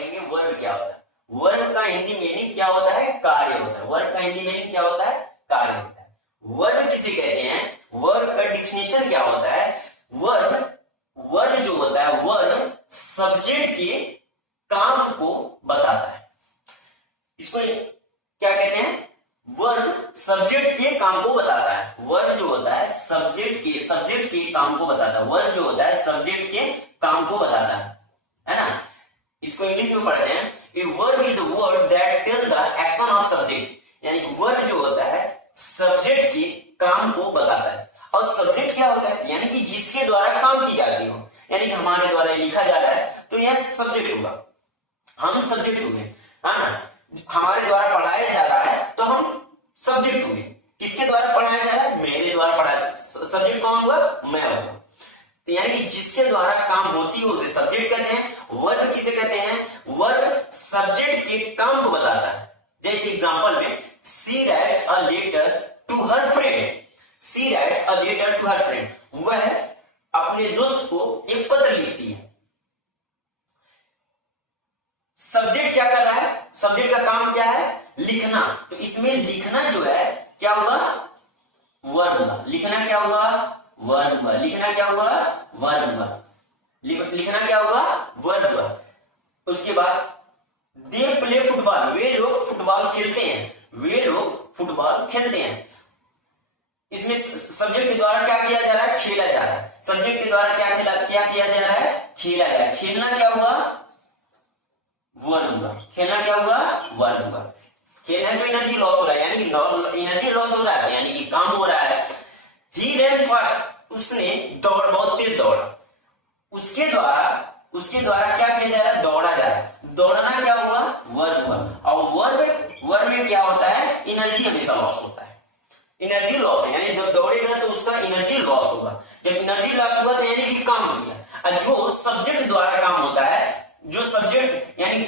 पढ़ेंगे वर्ब क्या होता है। वर्ब का हिंदी मीनिंग क्या होता है, कार्य होता है। वर्ब का हिंदी मीनिंग क्या होता है, कार्य होता है। वर्ब किसे कहते हैं, वर्ब का डिफिनेशन क्या होता है, वर्ब जो होता है, वर्ब सब्जेक्ट के काम को बताता है। इसको क्या कहते हैं, वर्ब सब्जेक्ट के काम को बताता है। वर्ब जो होता है सब्जेक्ट के काम को बताता है। वर्ब जो होता है सब्जेक्ट के काम को बताता है ना। इसको इंग्लिश में पढ़ते हैं, a verb is a word that tell the action of subject. यानी वर्ब जो होता है सब्जेक्ट के काम को बताता है। और सब्जेक्ट क्या होता है, यानी कि जिसके द्वारा काम की जाती हो, यानी कि हमारे द्वारा लिखा जा रहा है तो यह सब्जेक्ट होगा, हम सब्जेक्ट हुए, है ना। हमारे द्वारा पढ़ाया जा रहा है तो हम सब्जेक्ट हुए। किसके द्वारा पढ़ाया जा रहा है, मेरे द्वारा पढ़ाया, सब्जेक्ट कौन हुआ, मैं हुआ। तो यानी कि जिसके द्वारा काम होती हो उसे सब्जेक्ट कहते हैं। वर्ब किसे कहते हैं, वर्ब सब्जेक्ट के काम को बताता है। जैसे एग्जांपल में she writes a letter to her friend. She writes a letter to her friend, वह अपने दोस्त को एक पत्र लिखती है। सब्जेक्ट क्या कर रहा है, सब्जेक्ट का काम क्या है, लिखना। तो इसमें लिखना जो है क्या होगा, वर्ब हुआ। लिखना क्या हुआ, वर्ब हुआ। लिखना क्या हुआ, वर्ब हुआ। लिखना क्या हुआ, वर्ब हुआ। उसके बाद दे प्ले फुटबॉल, वे लोग फुटबॉल खेलते हैं। वे लोग फुटबॉल खेलते हैं। इसमें सब्जेक्ट के द्वारा क्या किया जा रहा है, खेला जा रहा है। सब्जेक्ट के द्वारा क्या किया जा रहा है, खेला जा रहा है। खेलना क्या हुआ, वर्ब हुआ। खेलना क्या हुआ, वर्ब हुआ। खेलना तो एनर्जी लॉस हो रहा है, यानी कि एनर्जी लॉस हो रहा है, यानी कि काम हो रहा है। ही रैन फास्ट, उसने बहुत तेज दौड़ा। उसके द्वारा क्या किया जा रहा है, दौड़ा जा रहा है। दौड़ना क्या हुआ, वर्ब हुआ। और वर्ब में क्या होता है, एनर्जी हमेशा लॉस होता है। एनर्जी लॉस है, यानी जब दौड़ेगा तो उसका एनर्जी लॉस होगा। जब एनर्जी लॉस हुआ तो यानी कि काम किया। और जो सब्जेक्ट द्वारा काम होता है, जो सब्जेक्ट यानी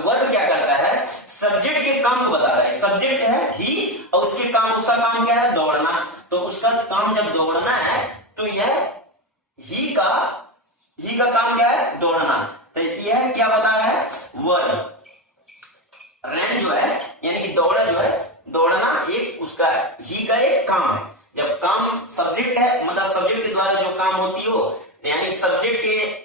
वर्ब क्या करता है, सब्जेक्ट के काम को बताता है। सब्जेक्ट है ही और उसका काम क्या है, दौड़ना। तो उसका काम जब दौड़ना है तो यह ही का काम क्या है, दौड़ना। तो यह क्या बता रहा है, वर्ब। रन जो है यानी कि दौड़ा जो है, दौड़ना एक उसका ही का एक काम है। जब काम सब्जेक्ट है, मतलब सब्जेक्ट के द्वारा जो काम होती हो, यानी सब्जेक्ट के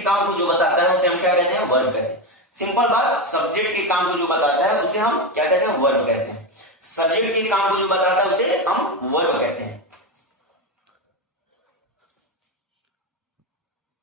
काम को जो बताता है उसे हम क्या कहते हैं, वर्ब कहते हैं। सिंपल बात, सब्जेक्ट के काम को जो बताता है उसे हम क्या कहते हैं, वर्ब कहते हैं। सब्जेक्ट के काम को जो बताता है उसे हम वर्ब कहते हैं।